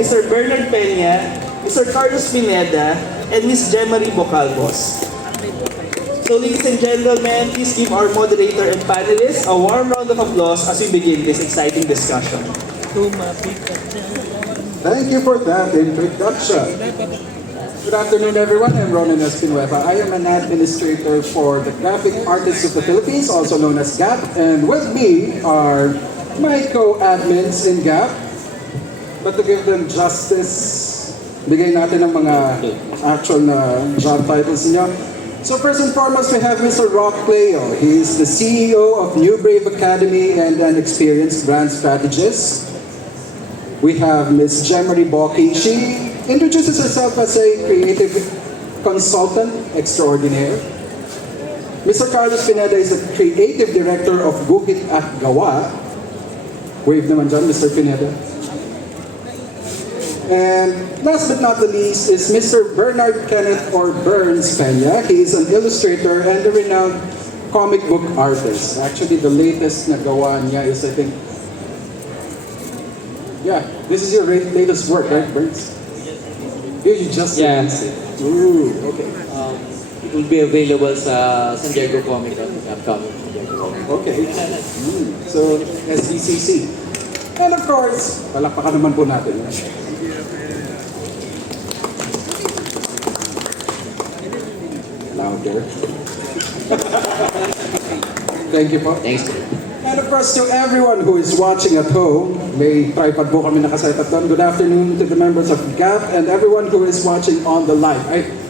Mr. Bernard Peña, Mr. Carlos Pineda, and Ms. Jemarie Bocalvos. So ladies and gentlemen, please give our moderator and panelists a warm round of applause as we begin this exciting discussion. Thank you for that introduction. Good afternoon, everyone. I'm Ronan Espinueva. I am an administrator for the Graphic Artists of the Philippines, also known as GAP. And with me are my co-admins in GAP. But to give them justice, bigay natin ang mga actual na job titles niya. So first and foremost, we have Mr. Rock Cleo. He is the CEO of New Brave Academy and an experienced brand strategist. We have Ms. Jemarie Boki. She introduces herself as a creative consultant extraordinaire. Mr. Carlos Pineda is the creative director of Gugit at Gawa. Wave naman dyan, Mr. Pineda. And last but not the least is Mr. Bernard Kenneth or Burns Peña. He is an illustrator and a renowned comic book artist. Actually, the latest na gawa niya is, I think, yeah, this is your latest work, right, Burns? You just released it. Ooh, okay. It will be available sa San Diego Comic Con, upcoming San Diego Comic Con. Okay. So, SDCC. And of course, palakpakan naman po natin. Louder. Thank you po. Thanks. And of course, to everyone who is watching at home, may tripod po kami nakaset up doon. Good afternoon to the members of GAP and everyone who is watching on the live.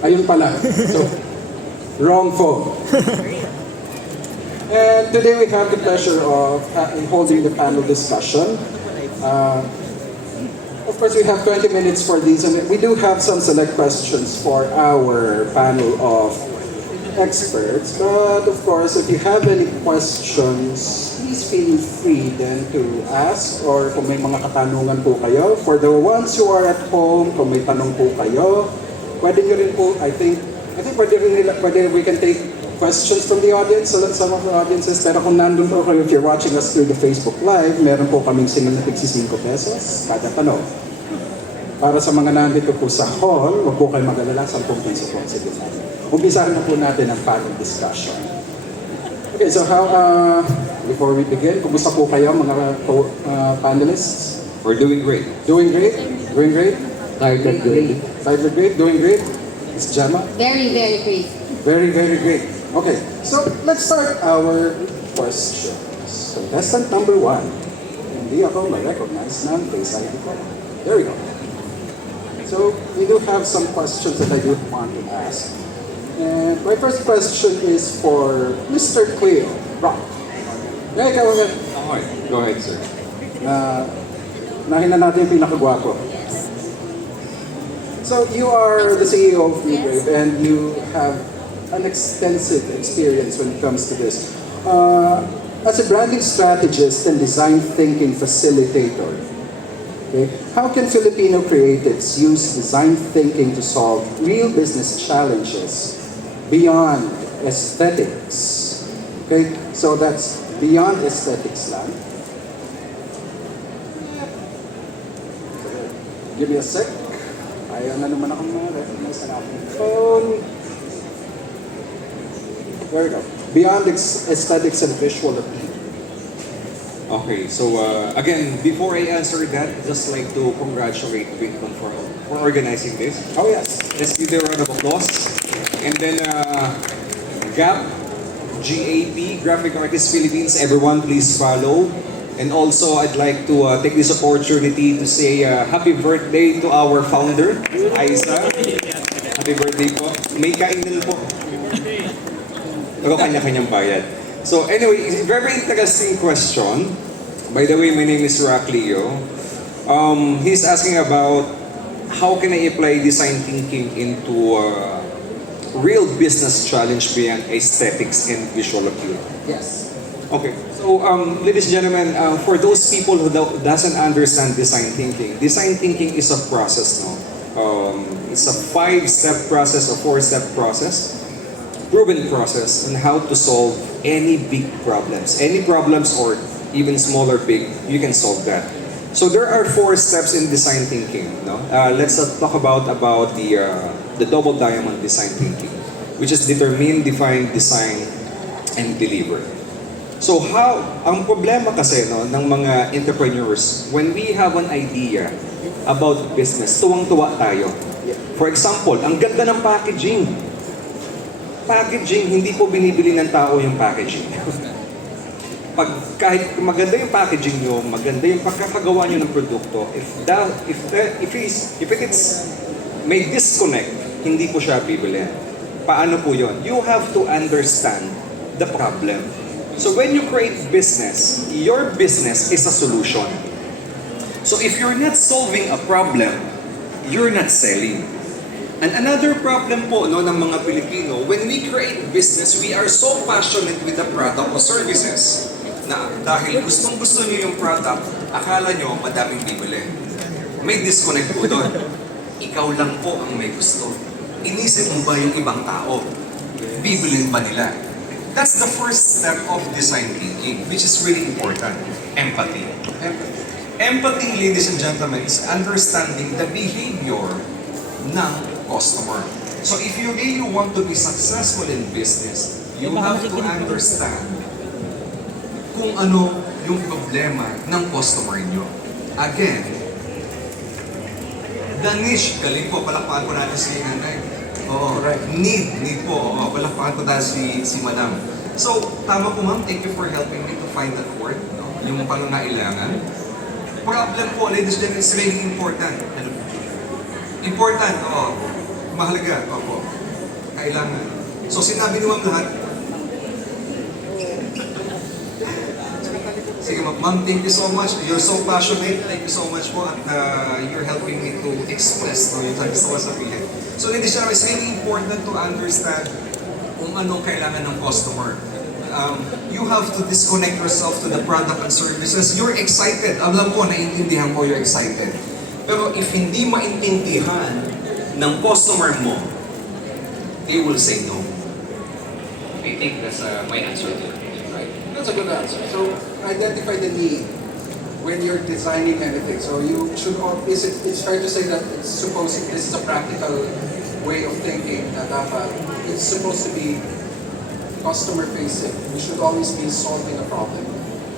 Ayun pala. So, wrong phone. And today we have the pleasure of holding the panel discussion. Of course, we have 20 minutes for these, and we do have some select questions for our panel of experts. But of course, if you have any questions, please feel free then to ask, or kung may mga katanungan po kayo. For the ones who are at home, kung may tanong po kayo, pwede nyo rin po, I think pwede we can take questions from the audience, some of the audiences. Pero kung nandun po kayo, if you're watching us through the Facebook Live, meron po kaming sinunod si 5 pesos kada tanong. Para sa mga nandito po sa hall, huwag po kayo mag-alala, 10 pesos po. Sige natin. Umpisahan na po natin ang panel discussion. Okay, so before we begin, kumusta po kayo mga panelists? We're doing great. Doing great? Doing great? Tired and great. Tired and great? Doing great? Miss Gemma? Very, very great. Very, very great. Okay, so let's start our questions. Contestant number 1. Hindi ako ma-recognize ng face ID ko. There we go. So we do have some questions that I do want to ask. And my first question is for Mr. Cleo Rock. Okay, Go ahead, sir. Nahin na natin yung pinakagwapo. So you are the CEO of New Brave and you have an extensive experience when it comes to this. As a branding strategist and design thinking facilitator, okay, how can Filipino creatives use design thinking to solve real business challenges beyond aesthetics? Okay, so that's beyond aesthetics lang. Give me a sec. Ayaw na naman akong ma-recognize na aking phone. There we go. Beyond aesthetics and visual appeal. Okay, so again, before I answer that, I'd just like to congratulate Quinton for organizing this. Oh yes. Let's give them a round of applause. And then GAP, GAP, Graphic Artists Philippines, everyone please follow. And also, I'd like to take this opportunity to say happy birthday to our founder, Aiza. Happy birthday po. May kainan po. Kanya-kanyang bayad. So anyway, it's a very interesting question. By the way, my name is Rock Leo. He's asking about how can I apply design thinking into real business challenge beyond aesthetics and visual appeal. Yes. Okay, so ladies and gentlemen, for those people who doesn't understand design thinking is a process, no? It's a 5-step process, a 4-step process, proven process on how to solve any big problems. Any problems or even small or big, you can solve that. So there are 4 steps in design thinking. No? Let's talk about the double diamond design thinking, which is determine, define, design, and deliver. So ang problema kasi no, ng mga entrepreneurs, when we have an idea about business, tuwang-tuwa tayo. For example, ang ganda ng packaging. Packaging, hindi po binibili ng tao yung packaging. Kahit maganda yung packaging nyo, maganda yung pagkakagawa nyo ng produkto, if it's may disconnect, hindi po siya bibili. Paano po yun? You have to understand the problem. So when you create business, your business is a solution. So if you're not solving a problem, you're not selling. And another problem po no, ng mga Pilipino, when we create business, we are so passionate with the product or services na dahil gustong-gusto nyo yung product, akala nyo madaming bibili. May disconnect po doon. Ikaw lang po ang may gusto. Inisip mo ba yung ibang tao? Bibilin ba nila? That's the first step of design thinking, which is really important. Empathy. Empathy, ladies and gentlemen, is understanding the behavior ng customer. So if you really want to be successful in business, you have to understand kung ano yung problema ng customer nyo. Again, the niche, galing po, palakpakan po natin si Nanay. Oo, right. Need po, oo, palakpakan po natin si Madam. So, tama po ma'am, thank you for helping me to find that word, no? Yung pangangailangan. Problem po, ladies and gentlemen, is really important. Ano? Important, oo. Mahalaga, opo. Kailangan. So, sinabi niyo ma'am lahat, sige ma'am, thank you so much. You're so passionate. Thank you so much po. At you're helping me to express no, yung gusto ko sabihin. So ladies and gentlemen, it's really important to understand kung anong kailangan ng customer. You have to disconnect yourself to the product and services. You're excited. Alam ko, naiintindihan ko you're excited. Pero if hindi maintindihan ng customer mo, they will say no. I think that's my answer to it. That's a good answer. So, identify the need when you're designing anything. So you should, it's fair to say that it's supposed, this is a practical way of thinking that it's supposed to be customer facing. We should always be solving a problem.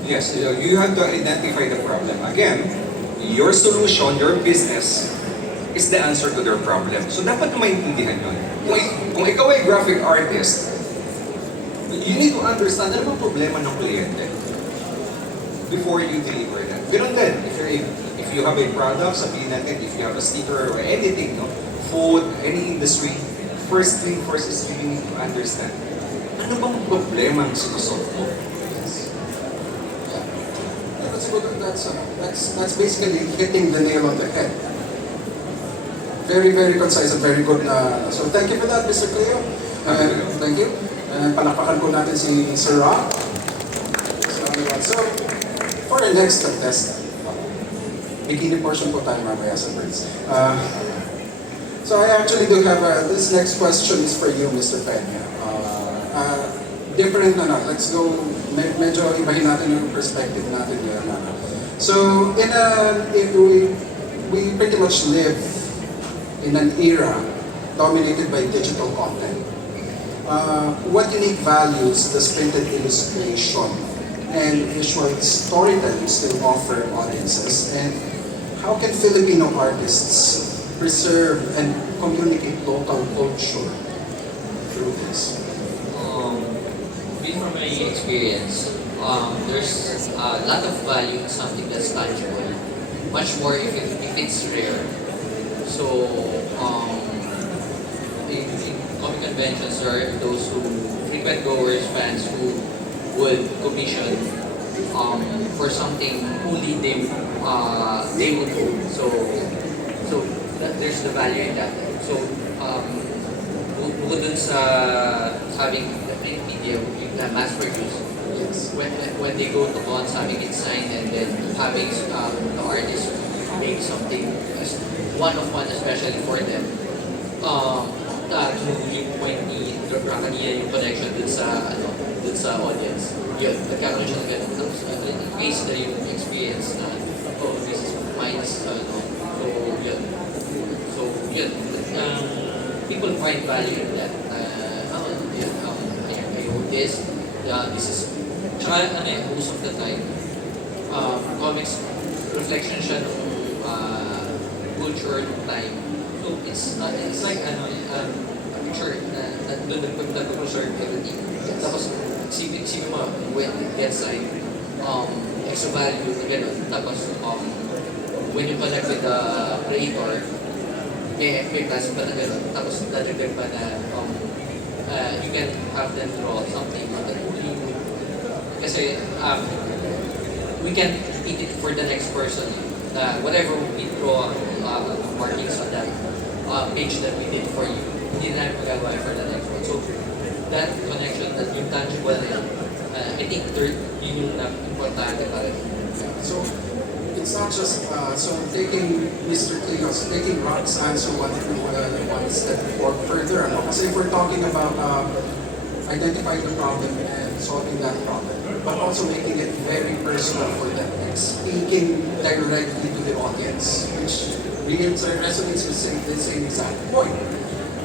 Yes, you have to identify the problem. Again, your solution, your business, is the answer to their problem. So dapat maintindihan yun. Kung ikaw ay graphic artist, you need to understand ano bang problema ng kliyente before you deliver that. Ganun din, if you have a product, sabihin natin, if you have a sticker or anything, no, food, any industry, first thing first is you need to understand ano bang problema ang sinusolve mo. That's basically hitting the nail on the head. Very, very concise and very good. So thank you for that, Mr. Cleo. Thank you. Palakpakan po natin si Sir Rock. So, for the next test, bikini portion po tayo mamaya sa birds. So I actually do have, this next question is for you, Mr. Peña. Different na. Let's go, medyo ibahin natin yung perspective natin ngayon. So, we pretty much live in an era dominated by digital content. What unique values does printed illustration and visual storytelling still offer audiences? And how can Filipino artists preserve and communicate local culture through this? From my experience, there's a lot of value in something that's tangible. Much more if it's rare. So, in comic conventions, there are those who frequent goers, fans who would commission for something only they would own. So there's the value in that. So bukod dun sa having the print media, mass produced. When they go to cons, having it signed and then having the artist make something one-of-one, especially for them. Yung point ni kanina yung connection dun sa audience. Yun, nagkakaroon siya ng ganun. Basically yung experience na oh, this is minus, no. So, yun. So, yun. People find value in that. I wrote this. This is, tsaka, most of the time, comics, reflection siya ng culture, ng time. So, it's like, a picture na doon nag-preserve everything. Tapos, isipin mo, when it gets like, extra value, gano'n. Tapos, when you connect with the creator, may class pa na gano'n. Tapos, dadagdag pa na, you can have them draw something that only you, kasi, we can eat it for the next person. Whatever we draw, markings on that page that we did for you, hindi na magagawa for the next one. So, that connection, that yung tangible na yun, I think yun yung importante para rin. So, it's not just, so taking Mr. Cleo's, taking Rob's answer one step further, ano? Kasi if we're talking about identifying the problem and solving that problem, but also making it very personal for them, and speaking directly to the audience, which really resonates with the same exact point,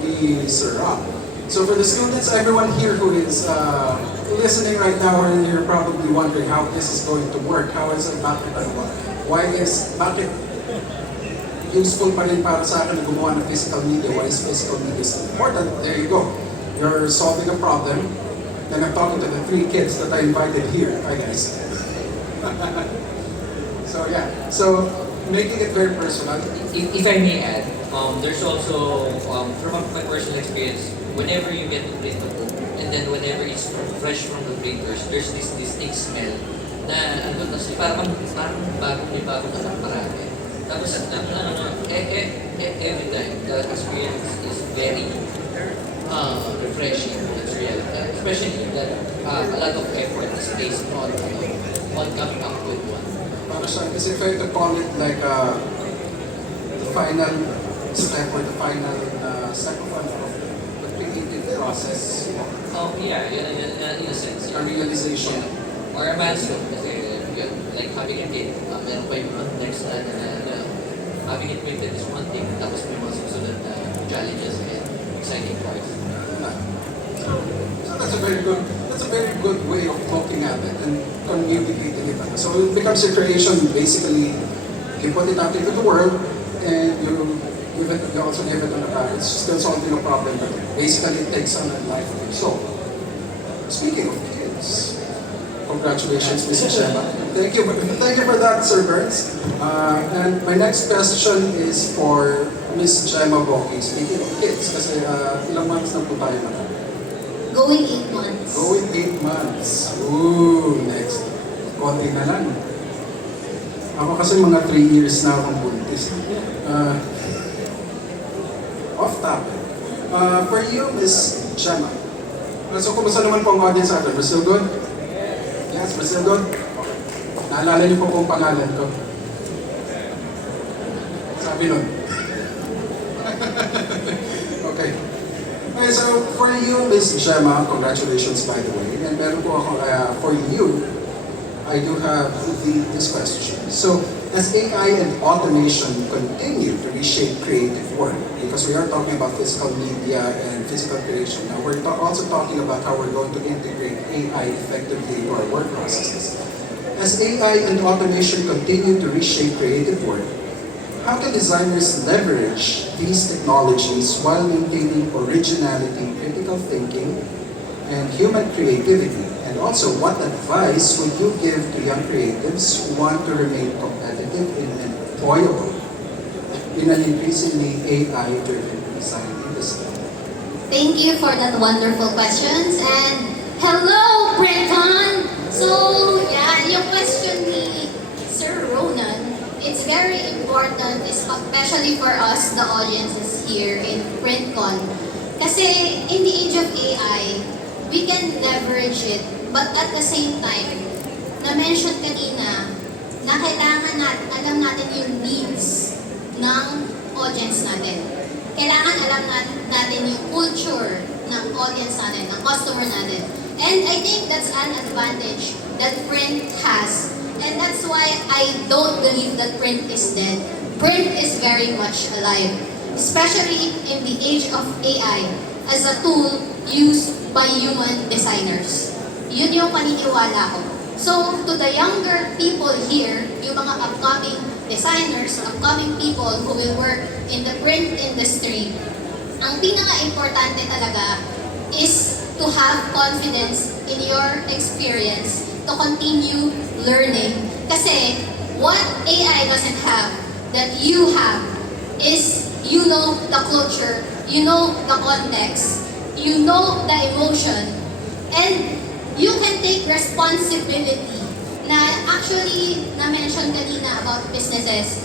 the Sir Rob. So for the students, everyone here who is listening right now, and you're probably wondering how this is going to work, how is it, bakit useful pa rin para sa akin na gumawa ng physical media, why is physical media so important? There you go. You're solving a problem, and I'm talking to the 3 kids that I invited here. Hi guys. So yeah, so making it very personal. If I may add, there's also, from my personal experience, whenever you get to print a book, and then whenever it's fresh from the printers, there's this distinct smell na parang bagong na parami. Tapos, every time, the experience is very refreshing. It's real. Especially that a lot of effort is placed on coming up with one. Kasi if I had to call it like the final step or the final step of the creative process, Yeah, in a sense. a realization. Or a milestone. Kasi, like having a kid, meron pa yung next na having it printed is one thing, tapos may mga susunod na challenges and exciting parts. So that's a very good way of looking at it and communicating it. So it becomes a creation. Basically, you put it out into the world, and you also give it on the back. It's still solving a problem, but basically it takes on a life of its own. Speaking of kids, congratulations, Mrs. Shema. Thank you for that, Sir Burns. And my next question is for Miss Gemma Boki. Speaking of kids, kasi ilang months na po tayo na? Going 8 months. Going 8 months. Ooh, next. Konti na lang. Ako kasi mga 3 years na akong buntis. Off topic. For you, Miss Gemma. So, kumusta naman po ang audience natin? We're still good? Yes, we're still good? Naalala niyo po kung pangalan ko? Sabi nun. Okay. Okay, so for you, Miss Gemma, congratulations by the way. And meron po ako, for you, I do have this question. So, as AI and automation continue to reshape creative work, because we are talking about physical media and physical creation, now we're also talking about how we're going to integrate AI effectively into our work processes. As AI and automation continue to reshape creative work, how can designers leverage these technologies while maintaining originality, critical thinking, and human creativity? And also, what advice would you give to young creatives who want to remain competitive and employable in an increasingly AI-driven design industry? Thank you for that wonderful questions. And hello, Brenton! So, yeah, yung question ni Sir Ronan, it's very important, especially for us, the audiences here in PrintCon. Kasi in the age of AI, we can leverage it, but at the same time, na-mention kanina, na kailangan alam natin yung needs ng audience natin. Kailangan alam natin yung culture ng audience natin, ng customer natin. And I think that's an advantage that print has And that's why I don't believe that print is dead. Print is very much alive, especially in the age of AI as a tool used by human designers. Yun yung paniniwala ko. So, to the younger people here, yung mga upcoming designers, upcoming people who will work in the print industry, ang pinaka-importante talaga is to have confidence in your experience, to continue learning. Kasi, what AI doesn't have, that you have, is you know the culture, you know the context, you know the emotion, and you can take responsibility na actually na-mention kanina about businesses.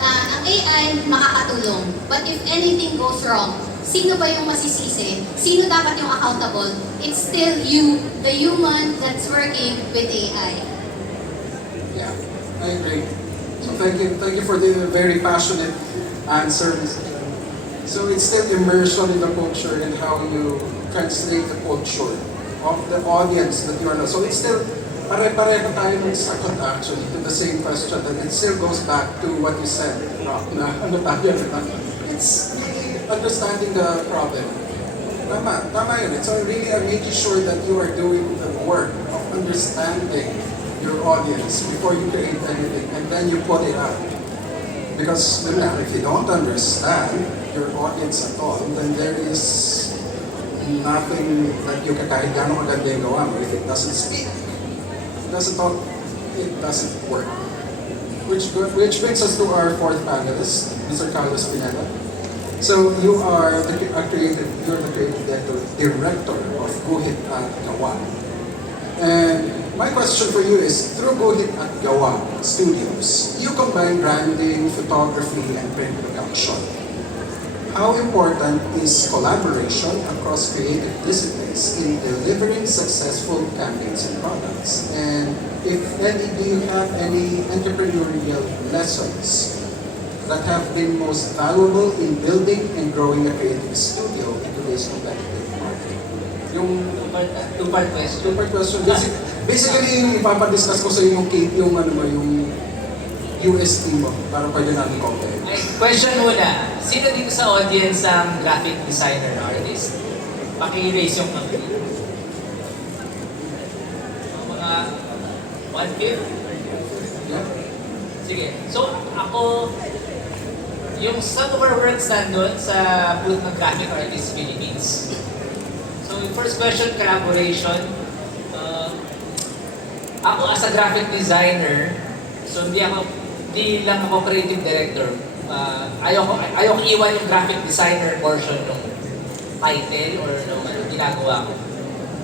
Ang AI makakatulong, but if anything goes wrong, sino ba yung masisisi? Sino dapat yung accountable? It's still you, the human that's working with AI. Yeah, I agree. So thank you for the very passionate answers. So it's still immersion in the culture and how you translate the culture of the audience that you are. So it's still pare-pareho tayo ng sagot actually to the same question, and it still goes back to what you said, Rock, na ano tayo, it's really understanding the problem. Tama yun. It's really making sure that you are doing the work of understanding your audience before you create anything, and then you put it out. Because if you don't understand your audience at all, then there is nothing that you can, kahit gano'ng maganda yung gawa mo, if it doesn't speak, it doesn't talk, it doesn't work. Which brings us to our fourth panelist, Mr. Carlos Pineda. So you are you're the creative director of Guhit at Gawa. And my question for you is, through Guhit at Gawa Studios, you combine branding, photography, and print production. How important is collaboration across creative disciplines in delivering successful campaigns and products? And if any, do you have any entrepreneurial lessons that have been most valuable in building and growing a creative studio in today's competitive market? Yung Two-part question. two-part question. Basically, yung ipapadiscuss ko sa iyo yung ano mo, yung UST mo, para pwede natin compare. Ay, question muna. Sino dito sa audience ang graphic designer na artist? Paki-raise yung kamay. Mga 1/5? Yeah? Sige. So, ako, yung some of our works nandun sa booth ng Graphic Artists Philippines. So, yung first question, collaboration. Ako as a graphic designer, so hindi lang ako creative director. Ayoko iwan yung graphic designer portion ng title or ng ginagawa ko.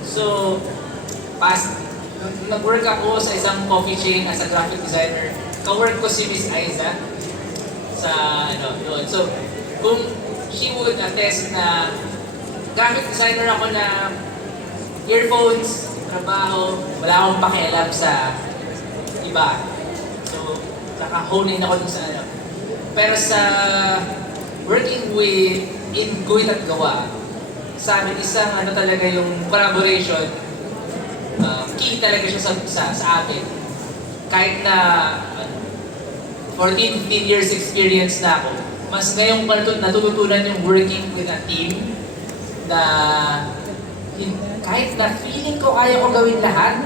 So, nag-work ako sa isang coffee chain as a graphic designer. Ka-work ko si Miss Aiza sa yun. So, kung she would attest na graphic designer ako na earphones, trabaho, wala akong pakialam sa iba. So, naka-hone in ako dun sa Pero sa working with in Guhit at Gawa, sa amin isang talaga yung collaboration, key talaga siya sa amin. Kahit na 14-15 years experience na ako, mas ngayong natututunan yung working with a team na kahit na feeling ko kaya ko gawin lahat,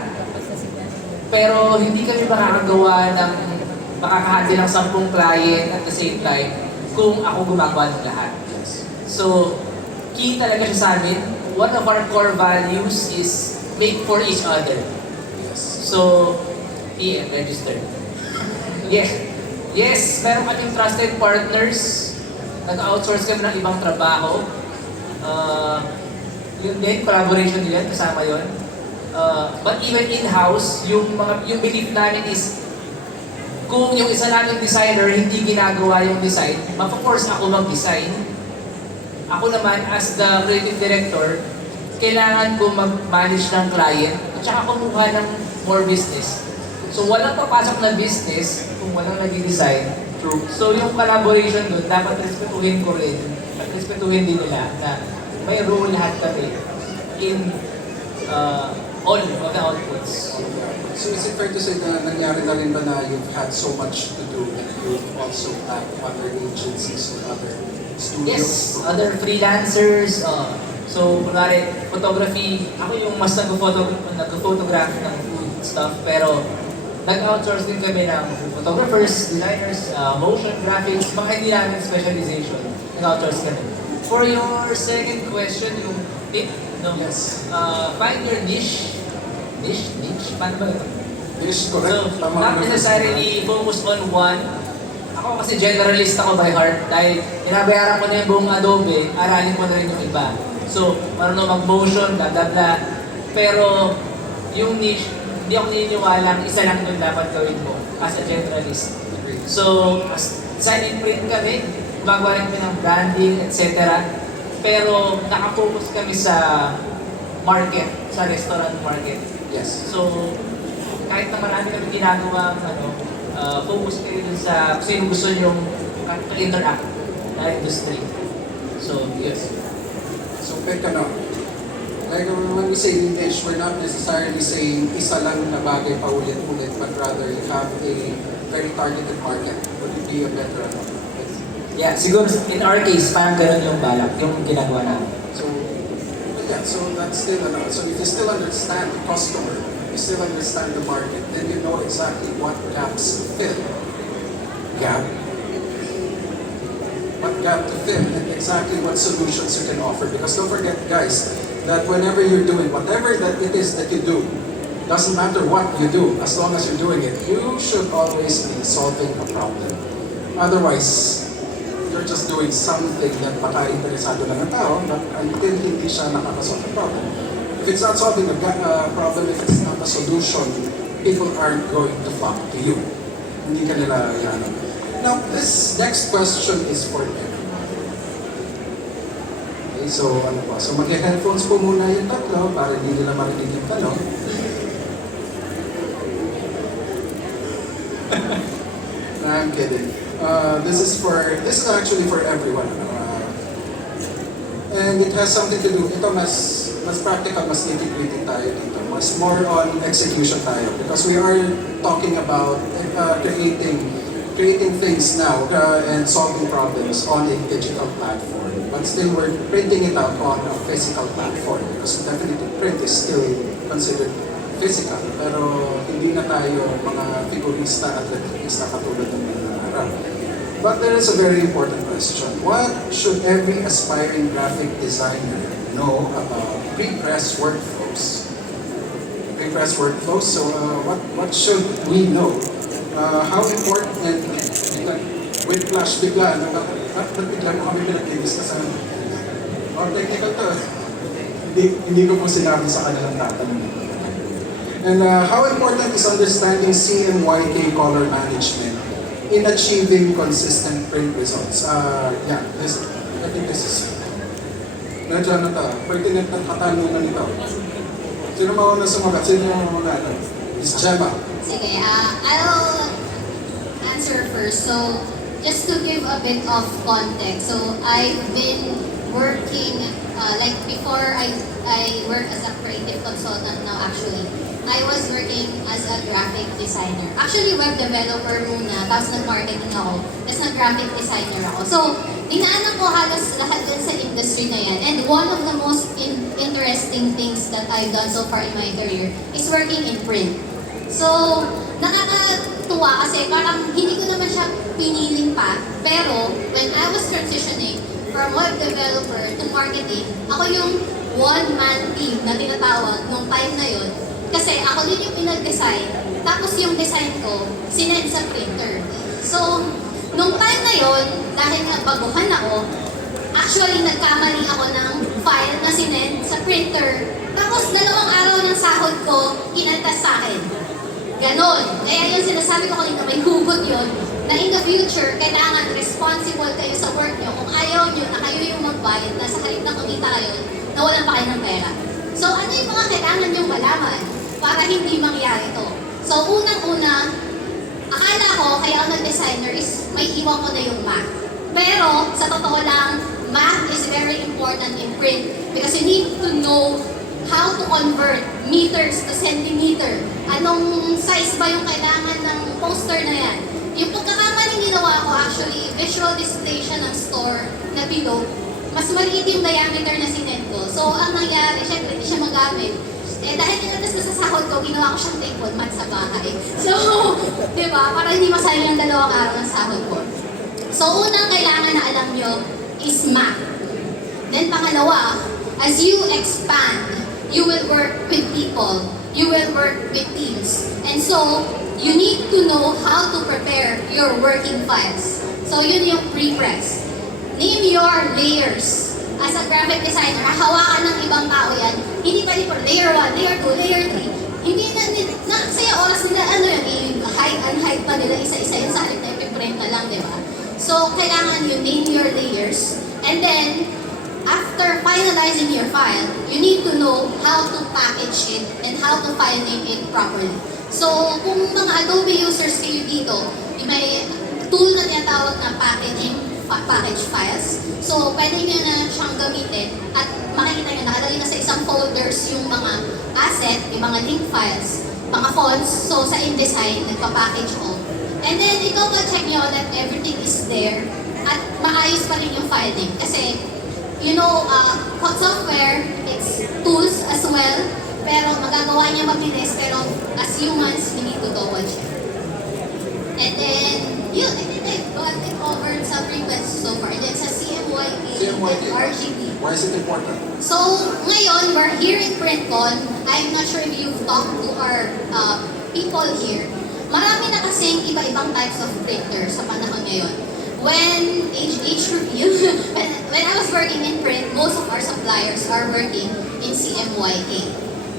pero hindi kami makakagawa ng makakahandle ng 10 client at the same time kung ako gumagawa ng lahat. So, key talaga siya sa amin. One of our core values is make for each other. So, PM, registered. Yes, meron kaming trusted partners. Nag-outsource kami ng ibang trabaho. Yun din, collaboration din yan, kasama yun. But even in-house, yung belief namin is kung yung isa naming designer hindi ginagawa yung design, mapaforce ako mag-design. Ako naman, as the creative director, kailangan ko mag-manage ng client at saka kumuha ng more business. So walang papasok na business kung walang nag-design. True. So yung collaboration doon, dapat respetuhin ko rin at respetuhin din nila na may role lahat kami in all of the outputs. So is it fair to say na nangyari na rin ba na you've had so much to do that you've also had other agencies or other studios? Yes, other freelancers. So, kunwari, photography, ako yung mas nag-photograph ng food stuff, pero nag-outsource din kami ng photographers, designers, motion graphics, mga hindi namin specialization, nag-outsource kami. For your second question, yung tip, no? Yes. Find your niche. Niche? Paano ba ito? Yes, So, correct. Tama not naman. necessarily focus on one. Ako kasi generalist ako by heart dahil binabayaran ko na yung buong Adobe, aralin ko na rin yung iba. So, marunong mag-motion, blah blah blah. Pero, yung niche, hindi ako naniniwala isa lang yung dapat gawin mo as a generalist. So, as design and print kami, gumagawa rin kami ng branding, etc. Pero, nakafocus kami sa market, sa restaurant market. Yes. So, kahit na marami kami ginagawa, focus kayo dun sa kung sino gusto nyong interact na industry. So, yes. So pick ano. Like when we say niche, we're not necessarily saying isa lang na bagay pa ulit-ulit, but rather you have a very targeted market. Would it be a better ano? Yeah, siguro in our case, parang ganun yung balak, yung ginagawa namin. So, yeah, so that's still ano. So if you still understand the customer, you still understand the market, then you know exactly what gaps to fill. What gap to fill and exactly what solutions you can offer. Because don't forget, guys, that whenever you're doing whatever that it is that you do, doesn't matter what you do, as long as you're doing it, you should always be solving a problem. Otherwise, you're just doing something that paka-interesado lang ng tao, but until hindi siya nakakasolve the problem. If it's not solving a problem, if it's not a solution, people aren't going to flock to you. Hindi ka nila yan. Now, this next question is for them. Okay, so ano pa? So mag-headphones po muna yung tatlo para hindi nila marinig yung tanong. I'm kidding. This is actually for everyone. And it has something to do, ito mas practical, mas nitty-gritty tayo dito. Mas more on execution tayo. Because we are talking about creating things now and solving problems on a digital platform. But still, we're printing it out on a physical platform because definitely print is still considered physical. Pero hindi na tayo mga figurista at letterista katulad ng mga araw. But there is a very important question. What should every aspiring graphic designer know about pre-press workflows? Pre-press workflows, so what should we know? How important, and whiplash bigla, bigla mo kami pinag-ibis na sa technical to. Hindi ko po sinabi sa kanilang tatanong. And how important is understanding CMYK color management in achieving consistent print results? I think this is medyo pertinent na katanungan nito. Sino mauna sumagat? Sino mauna? Miss Gemma. Sige, I'll answer first. So, just to give a bit of context. So, I've been working, like before I work as a creative consultant now actually. I was working as a graphic designer. Actually, web developer muna, tapos nag-marketing ako, tapos nag-graphic designer ako. So, dinaanan ko halos lahat din sa industry na yan. And one of the most interesting things that I've done so far in my career is working in print. So, nakakatuwa kasi parang hindi ko naman siya piniling pa. Pero, when I was transitioning from web developer to marketing, ako yung one-man team na tinatawag nung time na yun. Kasi ako din yung pinag-design, tapos yung design ko, sinend sa printer. So, nung time na yun, dahil nga baguhan ako, actually nagkamali ako ng file na sinend sa printer. Tapos 2 araw ng sahod ko, inaltas sa akin. Ganon. Kaya yung sinasabi ko kanina, may hugot yun, na in the future, kailangan responsible kayo sa work nyo. Kung ayaw nyo na kayo yung magbayad, na sa halip na kumita kayo, na walang pa kayo ng pera. So ano yung mga kailangan nyo malaman para hindi mangyari ito? So unang-una, akala ko, kaya ako nag-designer is may iwan ko na yung math. Pero sa totoo lang, math is very important in print because you need to know how to convert meters to centimeter. Anong size ba yung kailangan ng poster na yan? Yung pagkakamaling ginawa ko actually, visual display siya ng store na bilog. Mas maliit yung diameter na sinend ko. So, ang nangyari, syempre, hindi siya magamit. Eh, dahil tinatas na sa sahod ko, ginawa ko siyang table mat sa bahay. So, di ba? Para hindi masayang yung 2 araw ng sahod ko. So, unang kailangan na alam nyo is math. Then, pangalawa, as you expand, you will work with people. You will work with teams. And so, you need to know how to prepare your working files. So, yun yung pre-press. Name your layers. As a graphic designer, hahawakan ng ibang tao yan. Hindi pwede po layer 1, layer 2, layer 3. Hindi na saya oras nila, ano yun, i-hide pa nila isa-isa yun sa halip na ipiprint na lang, di ba? So, kailangan you name your layers. And then, after finalizing your file, you need to know how to package it and how to file name it properly. So, kung mga Adobe users kayo dito, may tool na tinatawag na package files. So, pwede nyo na siyang gamitin at makikita nyo, nakalagay na sa isang folders yung mga asset, yung mga link files, mga fonts. So, sa InDesign, nagpa-package all. And then, ikaw check nyo that everything is there at maayos pa rin yung filing. Kasi, you know, software, it's tools as well, pero magagawa niya mabilis, pero as humans, we need to double check. And then, yun, I think I've gotten covered some requests so far. And then sa CMYK and RGB. Why is it important? So, ngayon, we're here in PrintCon. I'm not sure if you've talked to our people here. Marami na kasing iba-ibang types of printer sa panahon ngayon. When review, when I was working in print, most of our suppliers are working in CMYK.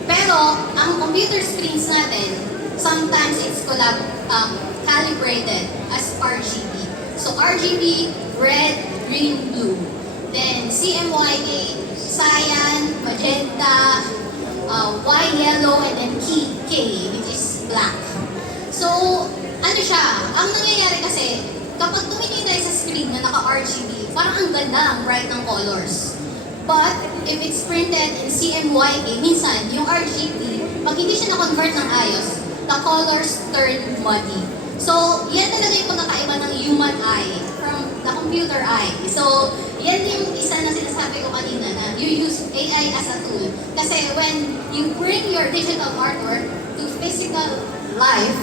Pero, ang computer screens natin, sometimes it's calibrated as RGB. So, RGB, red, green, blue. Then, CMYK, cyan, magenta, Y, yellow, and then K, which is black. So, ano siya? Ang nangyayari kasi, kapag tumingin tayo sa screen na naka-RGB, parang ang ganda, ang bright ng colors. But, if it's printed in CMYK, minsan, yung RGB, pag hindi siya na-convert ng ayos, the colors turn muddy. So, yan talaga yung pagkakaiba ng human eye from the computer eye. So, yan yung isa na sinasabi ko kanina na you use AI as a tool. Kasi when you bring your digital artwork to physical life,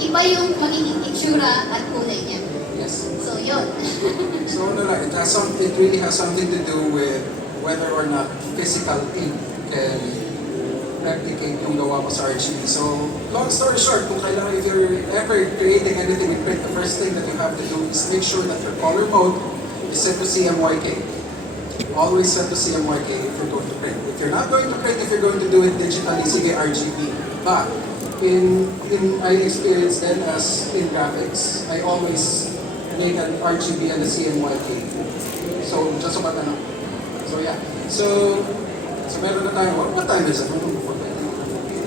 iba yung magiging itsura at kulay niya. Yes. So, yun. So, it really has something to do with whether or not physical ink can replicate yung gawa mo sa RGB. So, long story short, kung kailangan, if you're ever creating anything in print, the first thing that you have to do is make sure that your color mode is set to CMYK. Always set to CMYK if you're going to print. If you're not going to print, if you're going to do it digitally, sige RGB. But, in I experienced then as in graphics, I always make an RGB and a CMYK. So, just about ano. So, yeah. So meron na tayo, what time is it?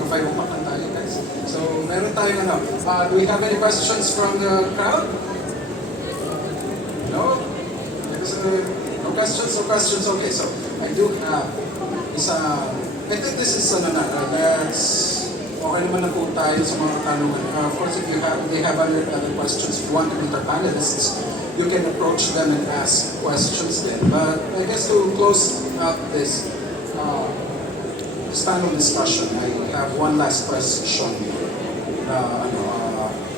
5 o'clock na tayo, guys. So, meron tayong ano. Do we have any questions from the crowd? No? No questions? No questions? Okay, so I do have I think this is that's okay naman na po tayo sa mga tanungan. Of course, if they have other questions, if you want to meet our panelists, you can approach them and ask questions then. But I guess to close up this panel discussion, I have one last question.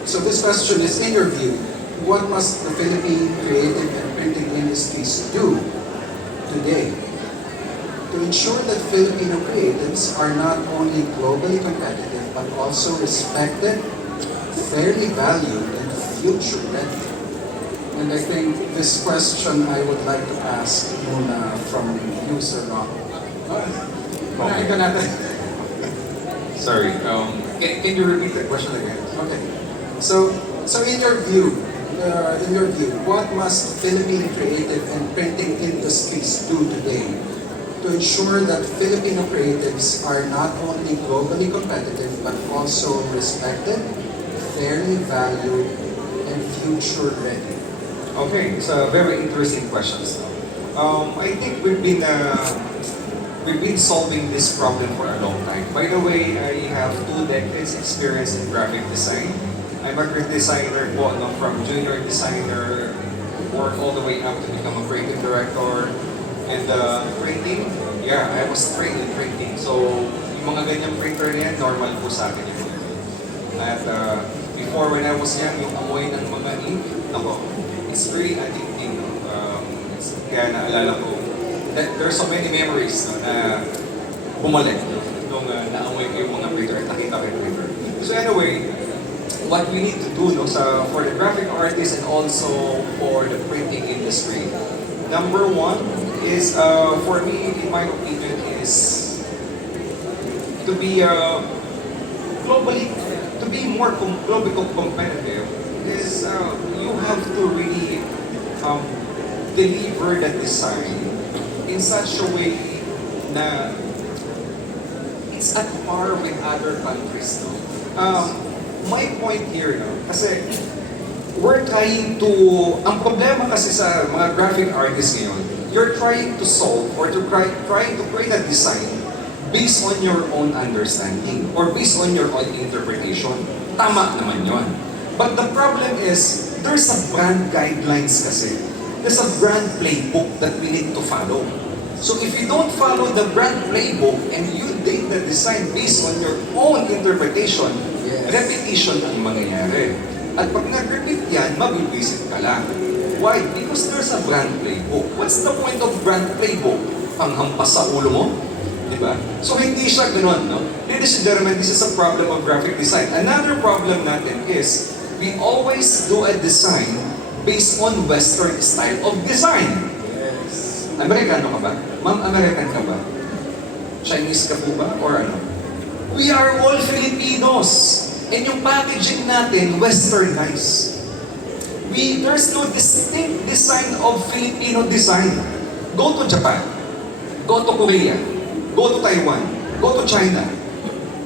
So this question is, in your view, what must the Philippine creative and printing industries do today to ensure that Filipino creatives are not only globally competitive but also respected, fairly valued, and future ready? And I think this question I would like to ask muna from you, Sir Rob. Okay. Sorry, can you repeat the question again? Okay. So in your view, what must Philippine creative and printing industries do today to ensure that Filipino creatives are not only globally competitive but also respected, fairly valued, and future ready? Okay, it's a very interesting question. I think we've been we've been solving this problem for a long time. By the way, I have 2 decades experience in graphic design. I'm a graphic designer po, no, from junior designer, work all the way up to become a creative director. And printing, yeah, I was trained in printing. So, yung mga ganyang printer na yan, normal po sa akin yun. At before, when I was young, yung amoy ng mga ink, ako, it's very addicting. No? Kaya naalala ko, that there's so many memories no, na bumalik no, nung naamoy ko yung mga printer at nakita ko yung printer. So anyway, what we need to do no, for the graphic artists and also for the printing industry, number 1 is, for me, in my opinion, is to be globally, to be more globally competitive, is you have to really deliver the design in such a way na it's at par with other countries. No? My point here, no, kasi we're trying to, ang problema kasi sa mga graphic artists ngayon, you're trying to solve or trying to create a design based on your own understanding or based on your own interpretation. Tama naman yon. But the problem is, there's a brand guidelines kasi. There's a brand playbook that we need to follow. So if you don't follow the brand playbook and you date the design based on your own interpretation, repetition ang mangyayari. At pag nag-repeat yan, mabibisit ka lang. Why? Because there's a brand playbook. What's the point of brand playbook? Panghampas sa ulo mo? Diba? So hindi siya ganun, no? Ladies and gentlemen, this is a problem of graphic design. Another problem natin is, we always do a design based on Western style of design. Amerikano ka ba? Ma'am, American ka ba? Chinese ka po ba? Or ano? We are all Filipinos. And yung packaging natin, westernized. There's no distinct design of Filipino design. Go to Japan. Go to Korea. Go to Taiwan. Go to China.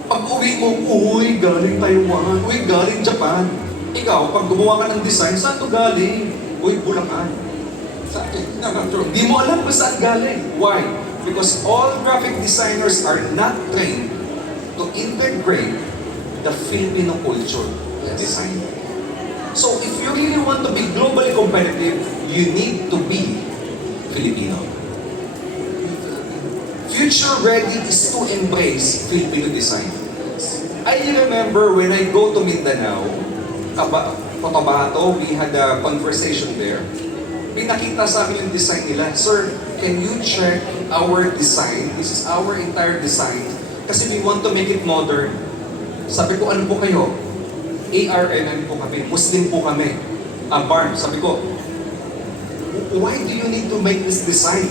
Pag uwi mo, uy, galing Taiwan. Uy, galing Japan. Ikaw, pag gumawa ka ng design, saan to galing? Uy, Bulacan. Hindi mo alam kung saan galing. Why? Because all graphic designers are not trained to integrate the Filipino culture design. So if you really want to be globally competitive, you need to be Filipino. Future ready is to embrace Filipino design. I remember when I go to Mindanao, Cotabato, we had a conversation there. Pinakita sa akin yung design nila. Sir, can you check our design? This is our entire design. Kasi we want to make it modern. Sabi ko, ano po kayo? ARMM po kami. Muslim po kami. Barn. Sabi ko, why do you need to make this design?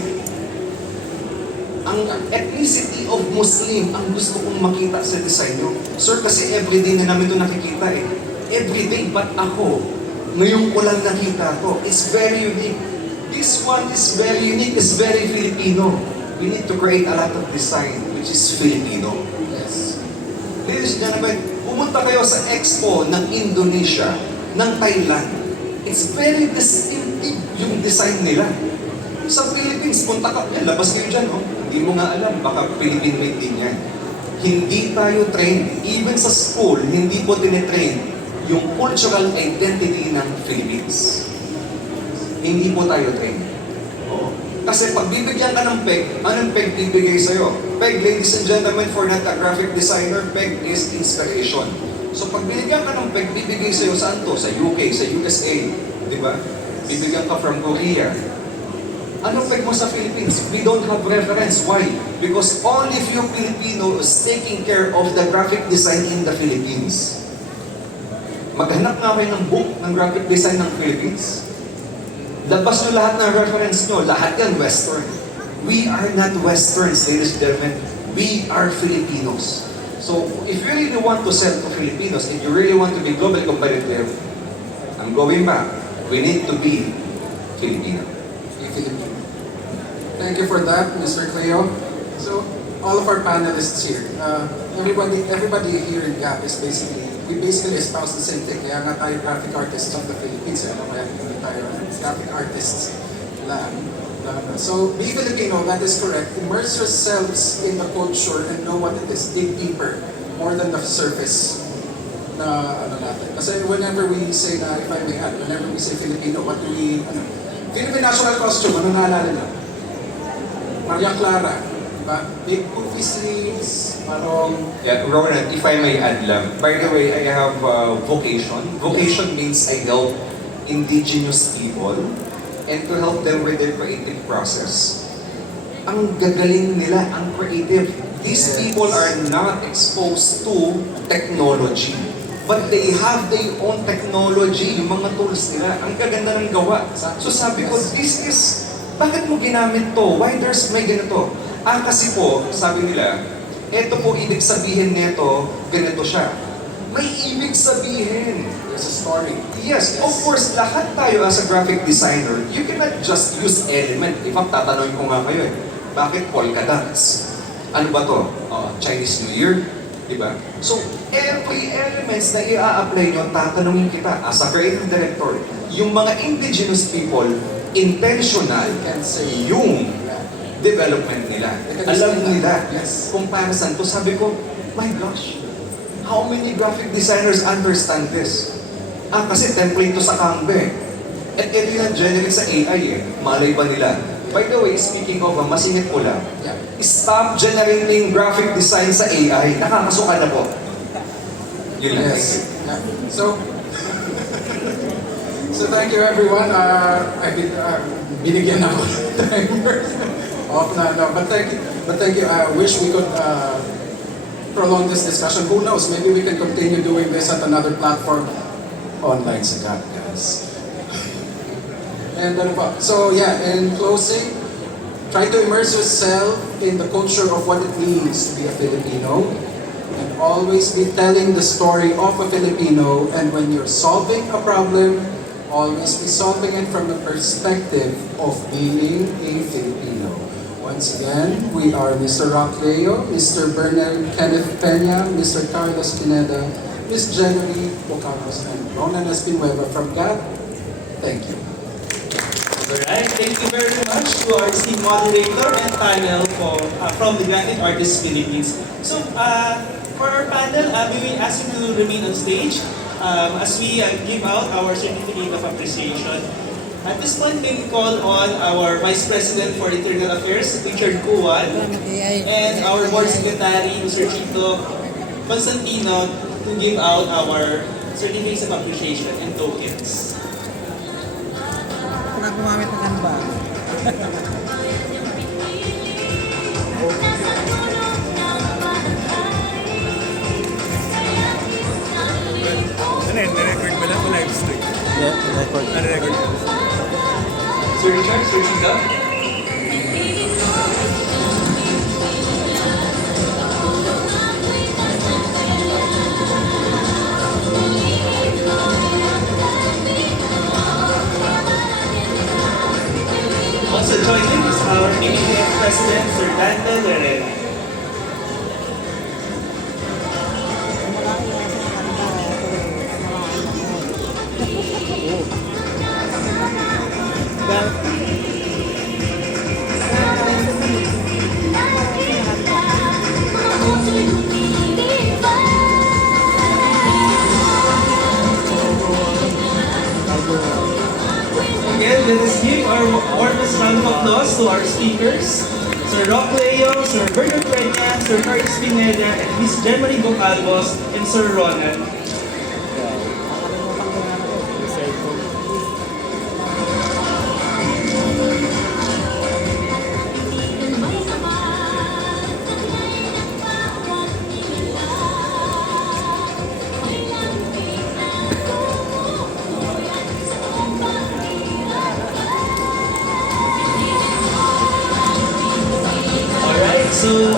Ang ethnicity of Muslim ang gusto kong makita sa design nyo. Sir, kasi everyday na namin ito nakikita eh. Everyday, but ako, ngayon ko lang nakita to. It's very unique. This one is very unique. It's very Filipino. We need to create a lot of design which is Filipino. Yes. Ladies and gentlemen, pumunta kayo sa expo ng Indonesia, ng Thailand. It's very distinctive yung design nila. Sa Philippines, punta ka, labas kayo dyan, oh. Hindi mo nga alam, baka Philippine made din yan. Hindi tayo trained. Even sa school, hindi po tinitrain yung cultural identity ng Philippines. Hindi po tayo trained. Oh. Kasi pag bibigyan ka ng peg, anong peg bibigay sa'yo? Peg, ladies and gentlemen, for not a graphic designer, peg is inspiration. So pag binigyan ka ng peg, bibigay sa'yo saan to? Sa UK, sa USA. Di ba? Bibigyan ka from Korea. Anong peg mo sa Philippines? We don't have reference. Why? Because only few Filipinos taking care of the graphic design in the Philippines. Maghanap nga kayo ng book ng graphic design ng Philippines. Labas nyo lahat ng reference nyo. Lahat yan Western. We are not Westerns, ladies and gentlemen. We are Filipinos. So, if you really want to sell to Filipinos, if you really want to be globally competitive, I'm going back. We need to be Filipino. Thank you for that, Mr. Cleo. So, all of our panelists here, everybody here in GAP is we basically espouse the same thing. Kaya nga tayo graphic artists of the Philippines. Kaya hindi tayo graphic artists lang So, be Filipino, that is correct. Immerse yourselves in the culture and know what it is. Dig deeper, more than the surface na ano natin. Kasi whenever we say na, if I may add, whenever we say Filipino, what do we, Philippine national costume, ano naalala na? Maria Clara, diba? Big poofy sleeves, parang, Yeah, Ronan, if I may add lang. By the way, I have vocation. Vocation means I help indigenous people and to help them with their creative process. Ang gagaling nila, ang creative. These people are not exposed to technology. But they have their own technology, yung mga tools nila. Ang gaganda ng gawa. So sabi ko, this is, bakit mo ginamit to? Why there's may ganito? Kasi po, sabi nila, eto po ibig sabihin nito, ganito siya. May ibig sabihin. there's a story. Yes, of course, lahat tayo as a graphic designer, you cannot just use element. In fact, tatanungin ko nga kayo bakit polka dots? Ano ba to? Chinese New Year? Diba? So, every elements na i-a-apply nyo, tatanungin kita as a creative director, yung mga indigenous people, intentional Can say, yung development nila. Alam nila Yes. kung para saan to. Sabi ko, my gosh, how many graphic designers understand this? Kasi template to sa Canva eh. At ito yung generic sa AI eh. Malay ba nila? By the way, speaking of, masingit ko lang. Yeah. Stop generating graphic design sa AI. Nakakasuka na po. Yun lang. Yes. Yeah. So, thank you everyone. Binigyan ako ng timer. Off na, no. But thank you. I wish we could prolong this discussion. Who knows? Maybe we can continue doing this at another platform online sa GAP, guys. And ano pa? So yeah, in closing, try to immerse yourself in the culture of what it means to be a Filipino. And always be telling the story of a Filipino. And when you're solving a problem, always be solving it from the perspective of being a Filipino. Once again, we are Mr. Rock Leo, Mr. Bernal Kenneth Peña, Mr. Carlos Pineda, Ms. Jenny Bocanos, and Ronan Espinueva from GAP. Thank you. Alright, thank you very much to our esteemed moderator and panel from the Graphic Artists Philippines. So, for our panel, we will ask you to remain on stage as we give out our certificate of appreciation. At this point, may we call on our Vice President for Internal Affairs, Richard Cuan, and our Board Secretary, Mr. Chito Constantino, to give out our certificates of appreciation and tokens. Pag gumamit ng Canva. Ano yun? Na-record ba lang o live stream? Yeah, record. Na-record ba? Sir Richard, Sir Chito. Also joining is our PBBF President, Sir Dante Leren. Again, let us give our warmest round of applause to our speakers, Sir Rock Leo, Sir Bernard Peña, Sir Carlos Pineda, and Miss Jemery Bocalvos, and Sir Ronan. Alright, so